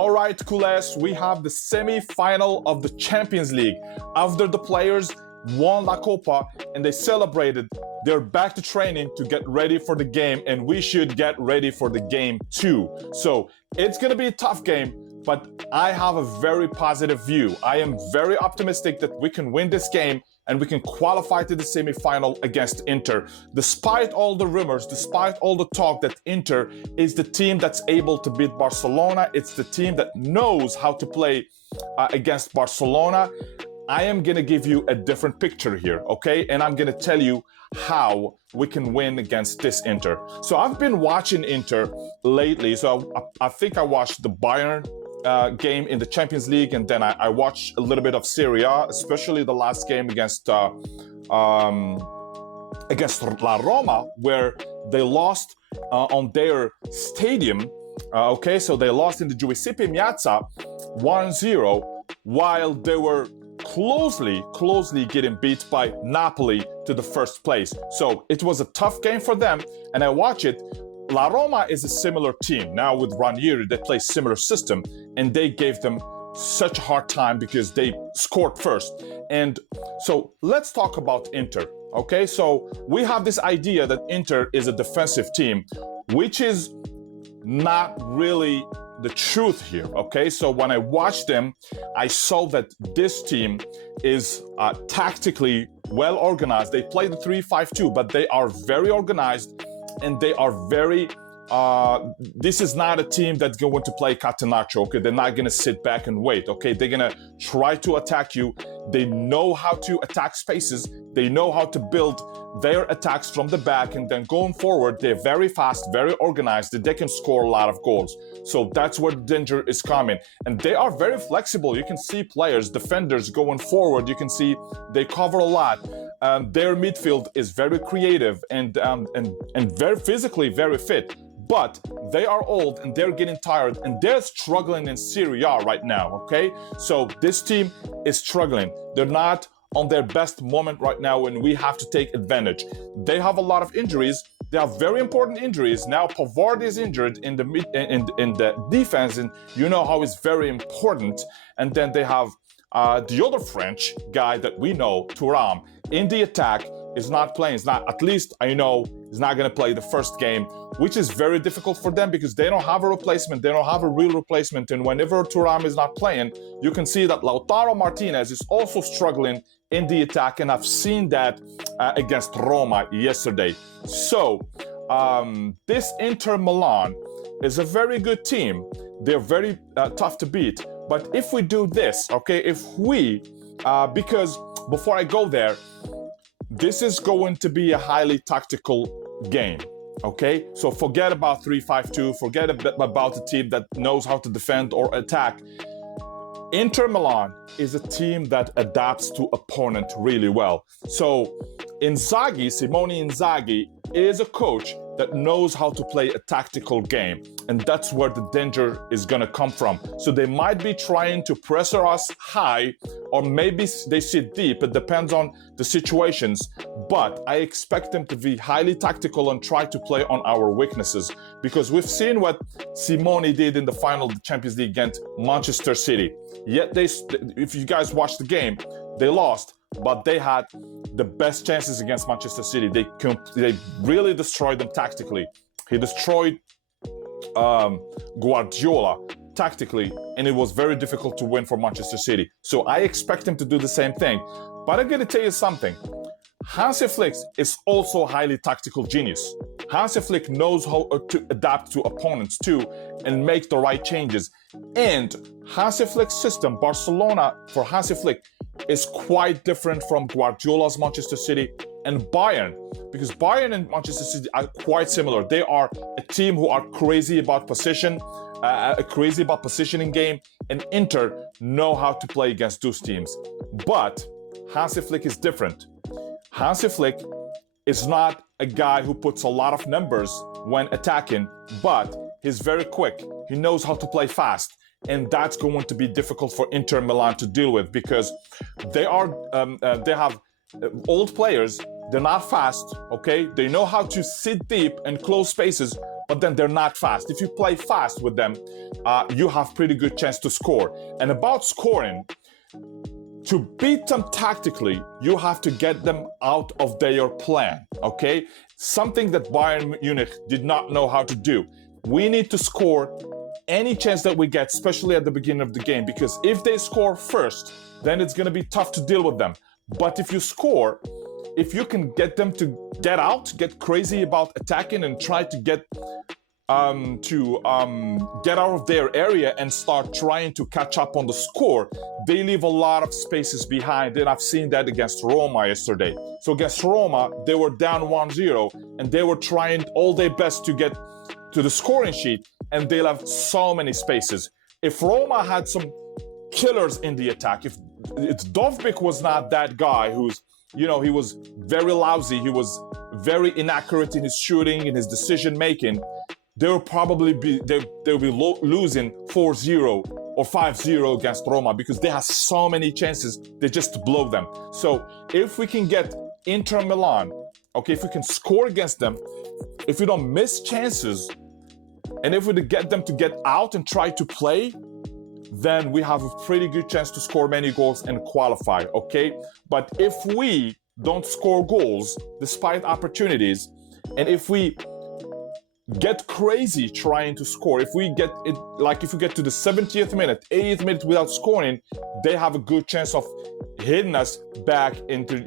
All right, Kules, we have the semi-final of the Champions League. After the players won La Copa and they celebrated, they're back to training to get ready for the game, and we should get ready for the game too. So it's going to be a tough game, but I have a very positive view. I am very optimistic that we can win this game and we can qualify to the semi-final against Inter. Despite all the rumors, despite all the talk that Inter is the team that's able to beat Barcelona, it's the team that knows how to play against Barcelona, I am going to give you a different picture here, okay? And I'm going to tell you how we can win against this Inter. So I've been watching Inter lately. So I think I watched the Bayern game in the Champions League, and then I watched a little bit of Serie A, especially the last game against La Roma, where they lost on their stadium. Okay, so they lost in the Giuseppe Meazza 1-0, while they were closely getting beat by Napoli to the first place. So it was a tough game for them, and I watch it. La Roma is a similar team. Now with Ranieri, they play similar system, and they gave them such a hard time because they scored first. And so let's talk about Inter, okay? So we have this idea that Inter is a defensive team, which is not really the truth here, okay? So when I watched them, I saw that this team is tactically well organized. They play the 3-5-2, but they are very organized, and they are very, this is not a team that's going to play catenaccio, okay? They're not gonna sit back and wait, okay? They're gonna try to attack you. They know how to attack spaces. They know how to build their attacks from the back, and then going forward, they're very fast, very organized, that they can score a lot of goals. So that's where the danger is coming. And they are very flexible. You can see players, defenders going forward. You can see they cover a lot. Their midfield is very creative and very physically very fit. But they are old and they're getting tired, and they're struggling in Serie A right now, okay? So this team is struggling. They're not on their best moment right now, and we have to take advantage. They have a lot of injuries. They have very important injuries. Now Pavard is injured in the in the defense, and you know how it's very important. And then they have the other French guy that we know, Thuram, in the attack is not playing. It's not, at least I know, he's not going to play the first game, which is very difficult for them because they don't have a replacement. They don't have a real replacement. And whenever Thuram is not playing, you can see that Lautaro Martinez is also struggling in the attack. And I've seen that against Roma yesterday. So this Inter Milan is a very good team. They're very tough to beat. But if we do this, okay, if we, because before I go there, this is going to be a highly tactical game, okay? So forget about 3-5-2, forget about a team that knows how to defend or attack. Inter Milan is a team that adapts to opponent really well. So Simone Inzaghi is a coach that knows how to play a tactical game, and that's where the danger is gonna come from. So they might be trying to pressure us high, or maybe they sit deep. It depends on the situations, but I expect them to be highly tactical and try to play on our weaknesses, because we've seen what Simone did in the final of the Champions League against Manchester City. Yet if you guys watched the game, they lost, but they had the best chances against Manchester City. They really destroyed them tactically. He destroyed Guardiola tactically, and it was very difficult to win for Manchester City. So I expect him to do the same thing. But I'm going to tell you something. Hansi Flick is also a highly tactical genius. Hansi Flick knows how to adapt to opponents too and make the right changes. And Hansi Flick's system, Barcelona, for Hansi Flick, is quite different from Guardiola's Manchester City and Bayern, because Bayern and Manchester City are quite similar. They are a team who are crazy about positioning game, and Inter know how to play against those teams. But Hansi Flick is different. Hansi Flick is not a guy who puts a lot of numbers when attacking, but he's very quick. He knows how to play fast. And that's going to be difficult for Inter Milan to deal with, because they have old players. They're not fast, okay? They know how to sit deep and close spaces, but then they're not fast. If you play fast with them, you have pretty good chance to score. And about scoring, to beat them tactically, you have to get them out of their plan, okay? Something that Bayern Munich did not know how to do. We need to score any chance that we get, especially at the beginning of the game, because if they score first, then it's going to be tough to deal with them. But if you score, if you can get them to get out, get crazy about attacking and try to get out of their area and start trying to catch up on the score, they leave a lot of spaces behind, and I've seen that against Roma yesterday. So against Roma, they were down 1-0, and they were trying all their best to get to the scoring sheet, and they left so many spaces. If Roma had some killers in the attack, if Dovbyk was not that guy who's, he was very lousy, he was very inaccurate in his shooting, in his decision making, they will probably be losing 4-0 or 5-0 against Roma, because they have so many chances, they just blow them. So if we can get Inter Milan, okay, if we can score against them, if we don't miss chances, and if we get them to get out and try to play, then we have a pretty good chance to score many goals and qualify, okay? But if we don't score goals despite opportunities, and if we get crazy trying to score, if we get it, like if we get to the 70th minute, 80th minute without scoring, they have a good chance of hitting us back into,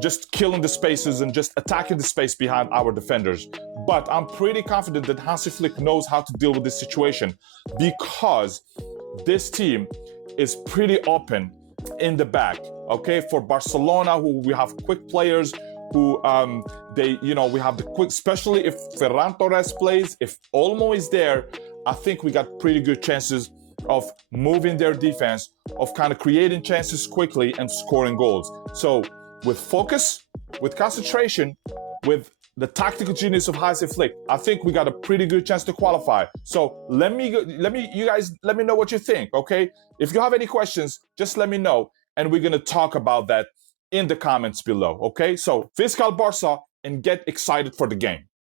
just killing the spaces and just attacking the space behind our defenders. But I'm pretty confident that Hansi Flick knows how to deal with this situation, because this team is pretty open in the back, okay? For Barcelona, who we have quick players, who we have the quick, especially if Ferran Torres plays, if Olmo is there, I think we got pretty good chances of moving their defense, of kind of creating chances quickly and scoring goals. So with focus, with concentration, with the tactical genius of Hansi Flick, I think we got a pretty good chance to qualify. So you guys let me know what you think, okay? If you have any questions, just let me know, and we're gonna talk about that in the comments below, okay? So Fiscal Barça, and get excited for the game.